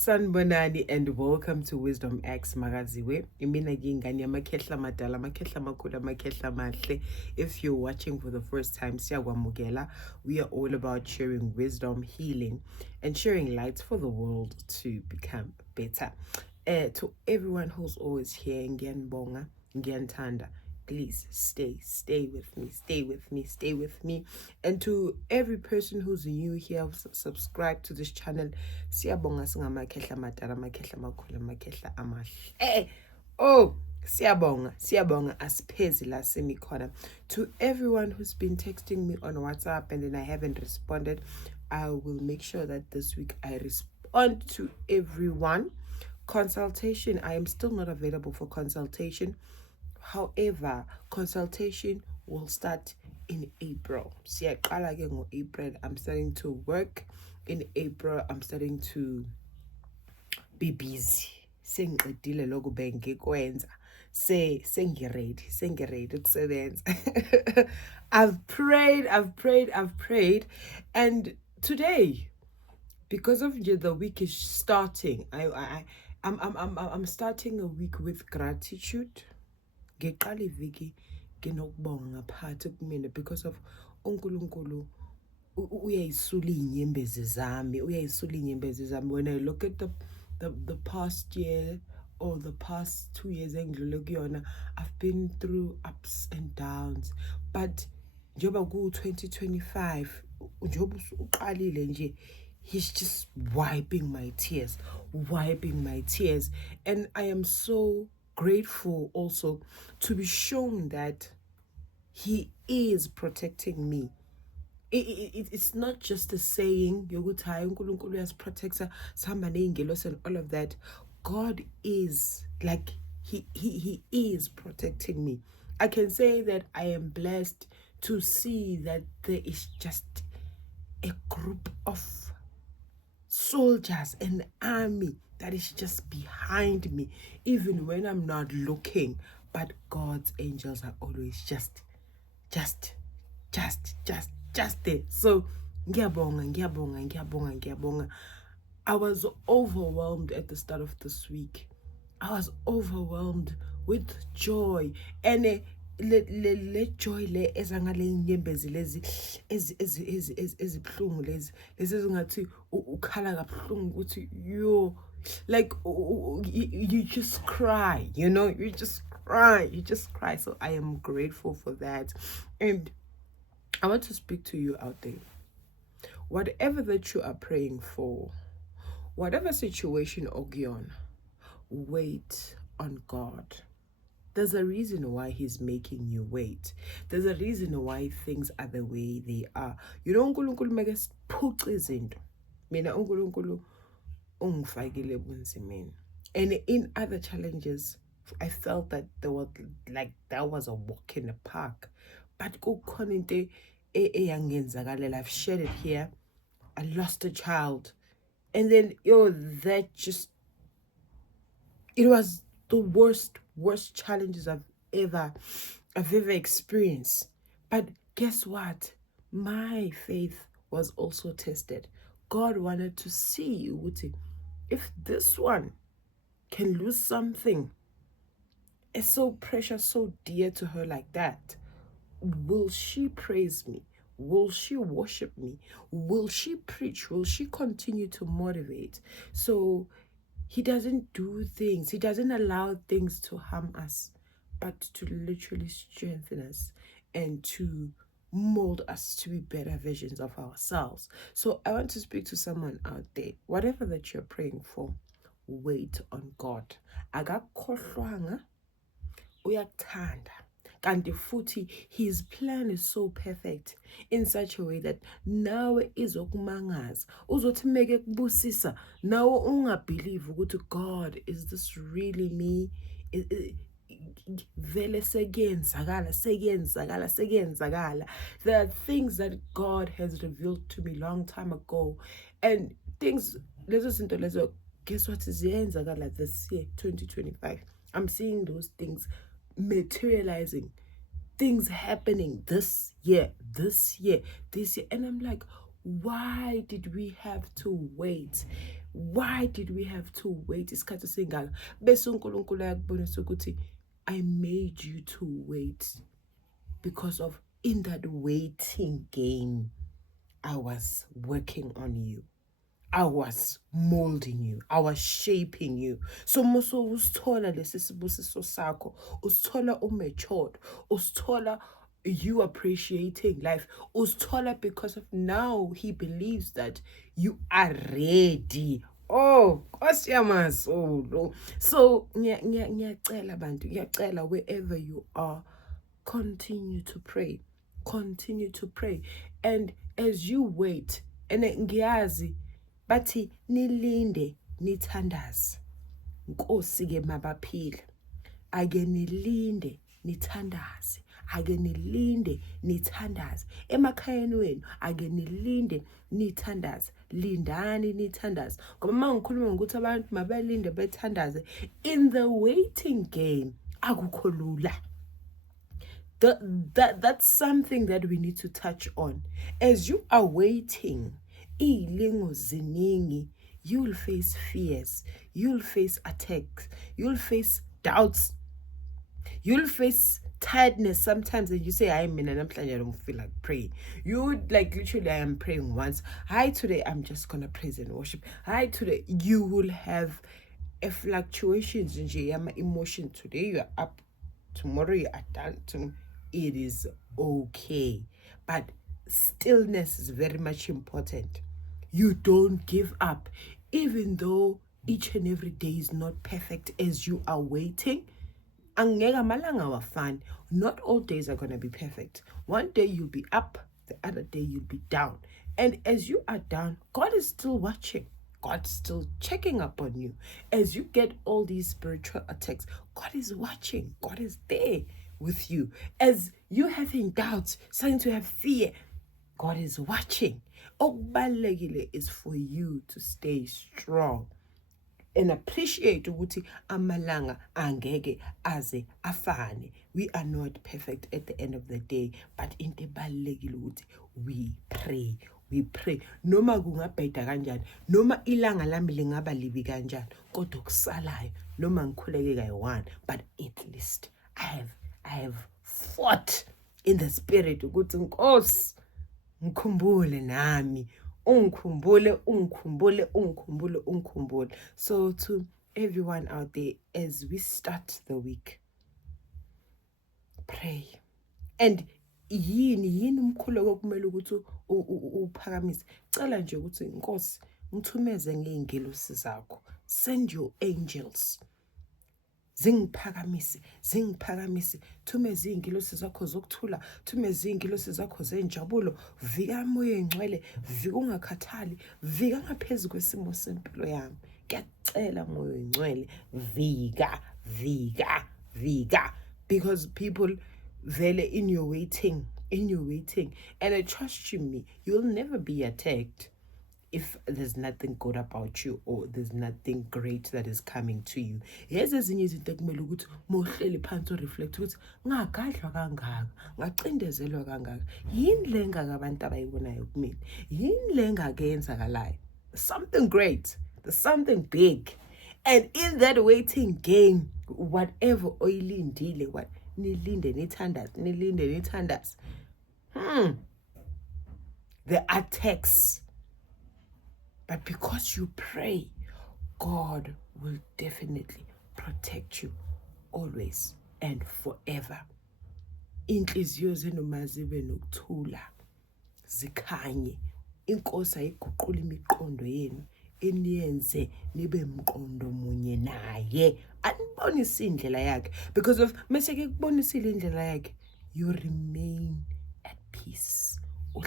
Sanbonani and welcome to Wisdom X Magaziwe. Imina gingani amakhehla madala, amakhehla makhulu, amakhehla mahle. If you're watching for the first time, siyawamukela. We are all about sharing wisdom, healing, and sharing light for the world to become better. To everyone who's always here, ngiyanibonga, ngiyanithanda. Please stay with me. And to every person who's new here, subscribe to this channel. Siyabonga singamakhehla madala, amakhehla makhulu, amakhehla amahle. Oh, siyabonga asiphezi la semikhona. To everyone who's been texting me on WhatsApp and then I haven't responded, I will make sure that this week I respond to everyone. Consultation, I am still not available for consultation. However, consultation will start in April. Siyaqala ke ngo-April. I'm starting to work. In April, I'm starting to be busy. Sengiqedile lokho bengikwenza. Sengiready ukusebenza. I've prayed. And today, because of the week is starting, I'm starting a week with gratitude. Ngeqala iviki nginokubonga ngaphathi kumina because of uNkulunkulu uyayisula inyembezi zami when I look at the past year or the past 2 years engidlule kuyona, I've been through ups and downs, but njoba ku 2025 njoba uqalile nje, he's just wiping my tears, and I am so grateful also to be shown that he is protecting me. It's not just a saying, yokuthi hayi uNkulunkulu uyasiprotecta, sihamba ney'ngelosi and all of that. God is like, he is protecting me. I can say that I am blessed to see that there is just a group of soldiers, an army that is just behind me, even when I'm not looking. But God's angels are always just there. So ngiyabonga. I was overwhelmed at the start of this week. I was overwhelmed with joy, and le joy le ezangale inyembezi lezi ezibhlungu lezi ezingathi ukhala kabuhlungu ukuthi yo, like you just cry, you just cry. So I am grateful for that, and I want to speak to you out there. Whatever that you are praying for, whatever situation Ogion, wait on God. There's a reason why he's making you wait. There's a reason why things are the way they are. uNkulunkulu make siphuca izinto. Mina uNkulunkulu ungifakile bunzimeni. And in other challenges, I felt that there was that was a walk in the park. But kukhona into eyangenzakalela. I've shared it here. I lost a child. And then that just, it was the worst challenges I've ever experienced. But guess what? My faith was also tested. God wanted to see if this one can lose something. It's so precious, so dear to her like that. Will she praise me? Will she worship me? Will she preach? Will she continue to motivate? So he doesn't do things, he doesn't allow things to harm us, but to literally strengthen us and to mold us to be better versions of ourselves. So I want to speak to someone out there. Whatever that you're praying for, wait on God. Akakhohlwanga, uyakuthanda. Kanti futhi his plan is so perfect in such a way that nawe izokumangaza, uzothi meke kubusisa, nawe ungabelieve ukuthi God, is this really me? Vele sekenzakala. There are things that God has revealed to me long time ago, and things lezo guess what is ziyenzakala this year, 2025. I'm seeing those things materializing, things happening this year, and I'm like, why did we have to wait? Why did we have to wait isikhathi singaka? Bese uNkulunkulu ayakubonisa ukuthi I made you to wait because of in that waiting game I was working on you. I was molding you. I was shaping you. So muso usithola lesi sibusiso sakho, usithola matured, usithola you appreciating life, usithola because of now he believes that you are ready. Oh, kwasiyamazulu. So ngiyacela bantu, ngiyacela wherever you are, continue to pray. Continue to pray. And as you wait, and ngiyazi bathi nilinde nithandaze. Nkosi ke mabaphila. Ake nilinde nithandaze. Ake nilinde nithandaze. Emakhayeni wenu ake nilinde nithandaze. Lindani nithandaze. Ngoba mangikhuluma ukuthi abantu mabalinde bethandaze, in the waiting game akukho lula. That's something that we need to touch on. As you are waiting, you'll face fears, you'll face attacks, you'll face doubts, you'll face tiredness sometimes, and you say, I don't feel like praying. You like literally, I am praying once. Hi, today I'm just gonna praise and worship. Hi, today you will have a fluctuations in your emotion. Today you're up, tomorrow you are down. It is okay, but stillness is very much important. You don't give up, even though each and every day is not perfect. As you are waiting, not all days are going to be perfect. One day you'll be up, the other day you'll be down. And as you are down, God is still watching. God's still checking up on you. As you get all these spiritual attacks, God is watching. God is there with you. As you having doubts, starting to have fear, God is watching. Okubalulekile is for you to stay strong and appreciate ukuthi amalanga angeke aze afane. We are not perfect at the end of the day, but into ebalulekile ukuthi we pray. We pray. Noma kungabheda kanjani, noma ilanga lami lingaba libi kanjani, kodwa kusalayo noma ngikhuleke kayi-1, but at least I have fought in the spirit ukuthi Nkosi ngikhumbule nami, ungikhumbule. So to everyone out there, as we start the week, pray. And yini umkhuleko kumele ukuthi uphakamise. Cela nje ukuthi Nkosi ngithumeze ngeingelosi zakho. Send your angels. Zingiphakamise, thumeze ingilosi zakho zokuthula, thumeze ingilosi zakho zenjabulo, vika moya engcwele, vika ungakhathali, vika ngaphezulu kwesimo sempilo yami. Ngiyacela moya engcwele, vika, because people vele in your waiting, and I trust me, you'll never be attacked if there's nothing good about you or there's nothing great that is coming to you. Here's ezinye izinto ekumele ukuthi mohleli phansi reflect ukuthi ngagadlwa kangaka, ngacindezelwa kangaka. Yini le ngaka abantu abayibonayo kumina? Yini le ngaka eyenzakalayo? Something great, there's something big. And in that waiting game, whatever oyilindile, what nilinde nithandaze. The attacks. But because you pray, God will definitely protect you always and forever. Inhliziyo zenu mazibe nokuthula, zikhanye. Inkosi ayiguqula imiqondo yenu, eniyenze nibe mqondo munye naye. Anibonise indlela yakhe, because of meseke kubonisile indlela yakhe, you remain at peace. I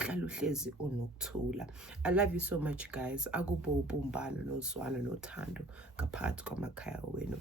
love you so much, guys. Akubo ubumbano nozwano nothando ngaphakathi kwamakhaya wenu.